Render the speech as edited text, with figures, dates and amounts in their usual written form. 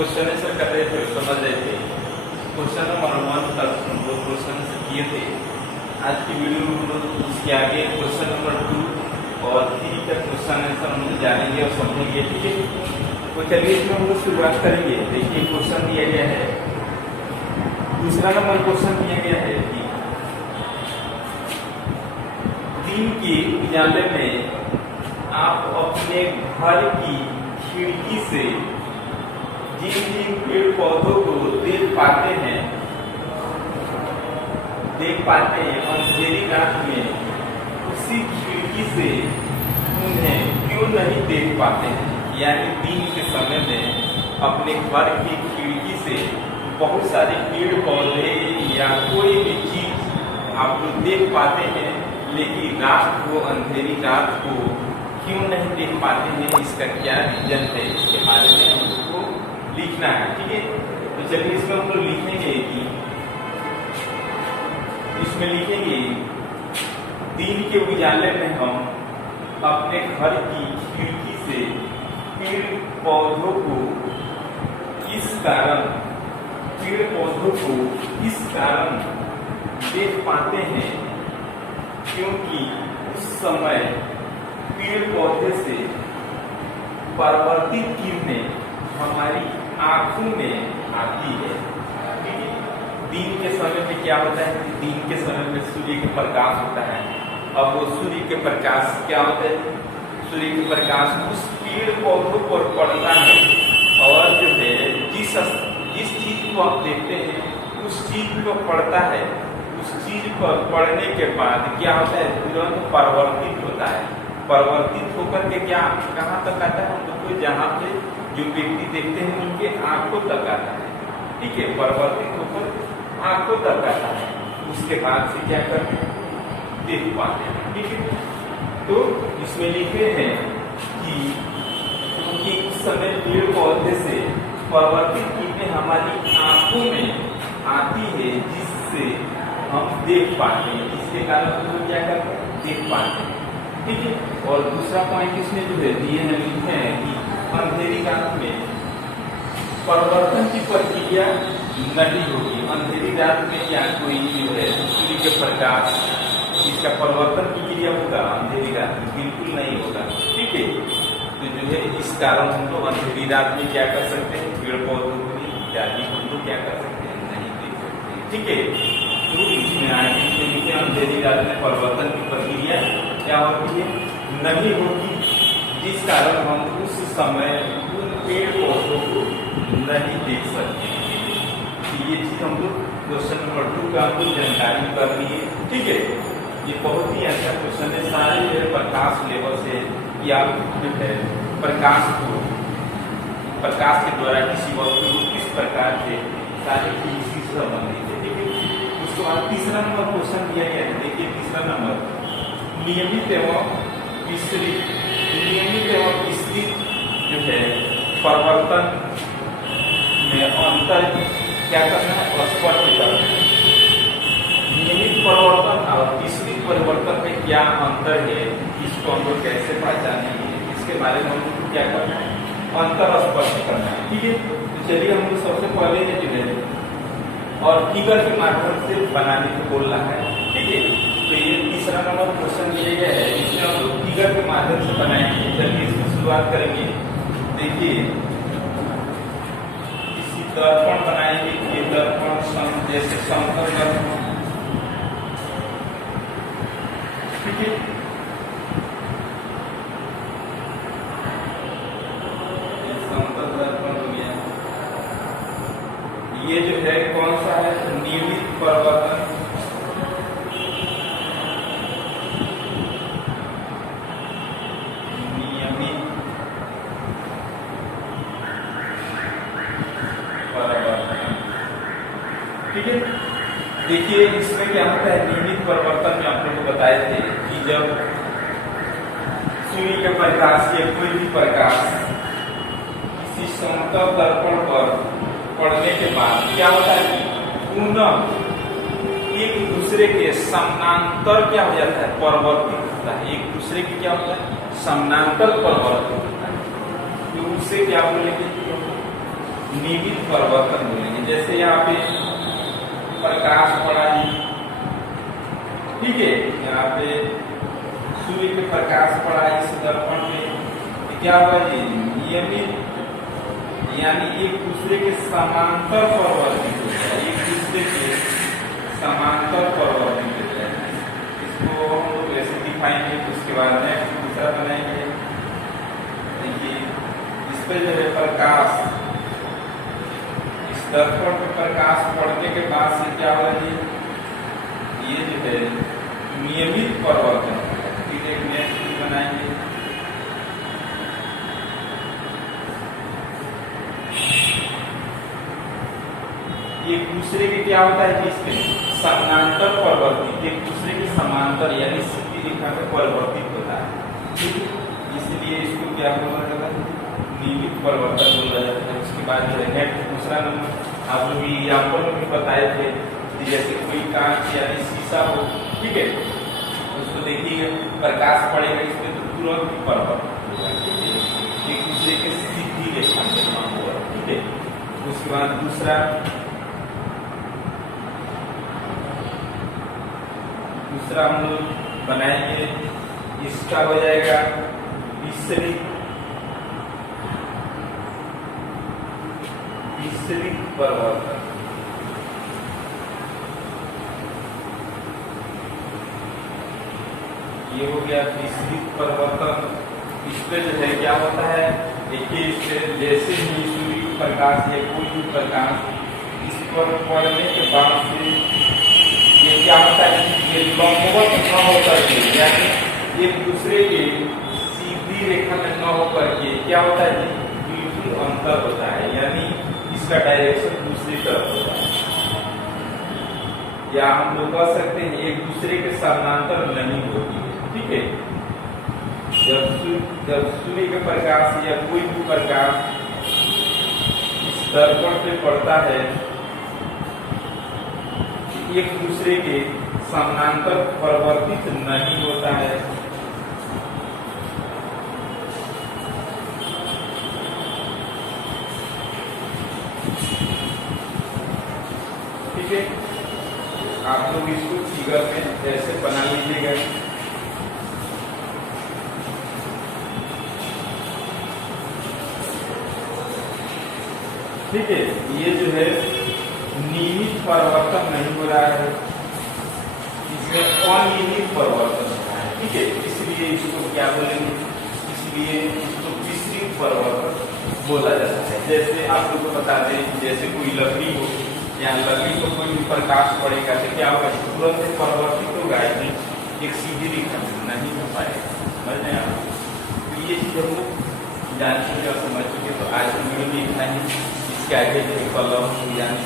Question answer कर रहे थे, समझ रहे थे। क्वेश्चन नंबर 1 तक हम लोग क्वेश्चन आंसर किए थे। आज की वीडियो में हम लोग उसके आगे क्वेश्चन नंबर 2 और 3 का क्वेश्चन आंसर हम लोग जानेंगे और समझेंगे, ठीक है। तो चलिए इसमें हम लोग शुरुआत करेंगे। देखिए क्वेश्चन दिया गया है, दूसरा नंबर क्वेश्चन दिया गया है कि दिन के उजाले में आप अपने घर की खिड़की से जिन जिन पेड़ पौधों को देख पाते हैं अंधेरी रात में, उसी खिड़की से उन्हें क्यों नहीं देख पाते हैं। यानी दिन के समय में अपने घर की खिड़की से बहुत सारे पेड़ पौधे या कोई भी चीज आप लोग देख पाते हैं, लेकिन रात को, अंधेरी रात को क्यों नहीं देख पाते हैं, इसका क्या रीजन है, इसके बारे में हमको लिखना है, ठीक है। तो चलिए इसमें हम लोग लिखेंगे कि इसमें लिखेंगे दिन के उजाले में हम अपने घर की खिड़की से पेड़ पौधों को इस कारण देख पाते हैं क्योंकि उस समय पेड़ पौधे से परावर्तित किरणें हमारी आंखों में आती है, ठीक है। दिन के समय में क्या होता है कि दिन के समय में सूर्य का प्रकाश होता है। अब वो सूर्य के प्रकाश क्या होता है, सूर्य के प्रकाश उस पेड़ पौधों पर पड़ता है और जो है जिस चीज को आप देखते हैं उस चीज पर पड़ता है। उस चीज पर पड़ने के बाद क्या होता है, तुरंत परिवर्तित होता है। परिवर्तित होकर के क्या कहाँ तक आता है, हम लोग को जहाँ पे जो व्यक्ति देखते हैं उनके आंखों तक आता है, ठीक है। परिवर्तित होकर आंखों तक आता है, उसके बाद से क्या करते हैं, देख पाते हैं, ठीक है। तो इसमें लिखे हैं कि उस समय पेड़ पौधे से परिवर्तित किरणें हमारी आंखों में आती है, जिससे हम देख पाते हैं, इसके कारण हम लोग क्या करते हैं, देख पाते हैं, ठीक है। और दूसरा पॉइंट इसमें जो है दिए हैं, लिखे हैं कि अंधेरी रात में परिवर्तन की प्रक्रिया नहीं होगी। अंधेरी रात में क्या कोई जो है सूर्य के प्रकाश इसका परिवर्तन की क्रिया होगा, अंधेरी रात में बिल्कुल नहीं होगा, ठीक है। तो जो है इस कारण हम लोग अंधेरी रात में क्या कर सकते हैं, पेड़ पौधों को इत्यादि हम लोग क्या कर सकते हैं, नहीं देख सकते हैं, ठीक है। तो इसमें आगे लिखे अंधेरी रात में परिवर्तन की प्रक्रिया क्या होती है, नहीं होगी, जिस कारण हम उस समय उन पेड़ पौधों को नहीं देख सकते। ये चीज हम लोग क्वेश्चन नंबर 2 का हम लोग जानकारी कर लिए, ठीक है। ये बहुत ही अच्छा क्वेश्चन है, सारे जो है प्रकाश लेवल से या जो है प्रकाश के द्वारा किसी वस्तु को किस प्रकार से सारी चीज इसी से संबंधित है, ठीक है। उसके बाद तीसरा नंबर क्वेश्चन दिया गया है। देखिए तीसरा नंबर, नियमित एवं विस्तृत जो है परिवर्तन में अंतर क्या करना है, स्पष्ट करना है। नियमित परिवर्तन और विस्तृत परिवर्तन में क्या अंतर है, इसको हम लोग कैसे पहचानेंगे, इसके बारे में हम लोग क्या करना है, अंतर स्पष्ट करना है, ठीक है। तो चलिए हम लोग सबसे पहले जो है और फिगर के माध्यम से बनाने को बोलना है, ठीक है। तो ये तीसरा नंबर क्वेश्चन दिया गया है, इसमें हम लोग फिगर के माध्यम से बनाएंगे। चलिए इसकी शुरुआत करेंगे। देखिए इसी दर्पण बनाएंगे, ये दर्पण जैसे समतल दर्पण, ठीक है। समतल दर्पण हो गया। ये जो है कौन सा है, नियमित परिवर्तन, ठीक है। देखिए इसमें क्या होता है, नियमित परिवर्तन में आप लोग को बताए थे कि जब सूर्य के प्रकाश या कोई भी प्रकाश किसी समतल दर्पण पर पड़ने के बाद क्या होता है कि पुनः एक दूसरे के समानांतर क्या हो जाता है, परिवर्तित होता है। एक दूसरे की क्या होता है, समानांतर परिवर्तित होता है। तो उसे क्या बोलेंगे, नियमित परिवर्तन बोलेंगे। जैसे यहाँ पे प्रकाश पड़ा जी, ठीक है, यहाँ पे सूर्य के प्रकाश पड़ा इस दर्पण में, तो क्या हुआ जी, नियमित यानी एक दूसरे के समांतर परिवर्तित होता है, एक दूसरे के समांतर परिवर्तित होता है। इसको हम लोग ऐसे दिखाएंगे, उसके बाद नेक्स्ट दूसरा बनाएंगे। देखिए इस पे जो है प्रकाश, इस दर्पण पे प्रकाश पड़ने के बाद से क्या होगा जी, ये जो है नियमित परिवर्तन होगा। फिर एक नेक्स्ट बनाएंगे। एक दूसरे के क्या होता है कि इसमें समानांतर परिवर्तित, एक दूसरे के समांतर यानी सीधी रेखा में परिवर्तित होता है, ठीक है। इसलिए इसको क्या बोला जाता है, नियमित परिवर्तन बोला जाता है। उसके बाद जो है नेक्स्ट दूसरा नंबर आप लोग एग्जाम्पल में भी बताए थे कि जैसे कोई कांच यानी शीशा हो, ठीक है, उसको देखिए प्रकाश पड़ेगा इसमें तो तुरंत ही परिवर्तन होगा, ठीक है, एक दूसरे के सीधी रेखा में होगा, ठीक है। उसके बाद दूसरा हम लोग बनाएंगे, इसका हो जाएगा विसरित परिवर्तन। ये हो गया विसरित परिवर्तन। इसमें जो है क्या होता है, देखिए इसमें जैसे ही सूर्य प्रकाश या कोई भी प्रकाश इस पर पड़ने के बाद से ये क्या होता है, ये लंबवत न होकर के यानी एक दूसरे के सीधी रेखा में न होकर के क्या होता है, बिल्कुल अंतर होता है, यानी इसका डायरेक्शन दूसरी तरफ होता है, या हम लोग कह सकते हैं एक दूसरे के समानांतर नहीं होती है, ठीक है। जब सूर्य के प्रकाश या कोई भी प्रकाश इस दर्पण पे पड़ता है, एक दूसरे के समानांतर परिवर्तित नहीं होता है, ठीक है। आप लोग इसको फिगर में ऐसे बना लीजिएगा। ठीक है, ये जो है नियमित परिवर्तन नहीं हो रहा है, इसमें अनियमित परिवर्तन हो रहा है, ठीक है। इसलिए इसको क्या बोलेंगे, इसलिए इसको विसरित परिवर्तन बोला जाता है। जैसे आप लोग को बता दें, जैसे कोई लकड़ी हो या लकड़ी को कोई भी प्रकाश पड़ेगा तो क्या होगा, तुरंत परिवर्तित होगा, एक सीधी रेखा नहीं हो पाएगा, समझ रहे हैं आप। तो ये चीज हम लोग जान चुके और समझ चुके। तो आज की वीडियो में इतना ही, इसके आगे जो कलम यानी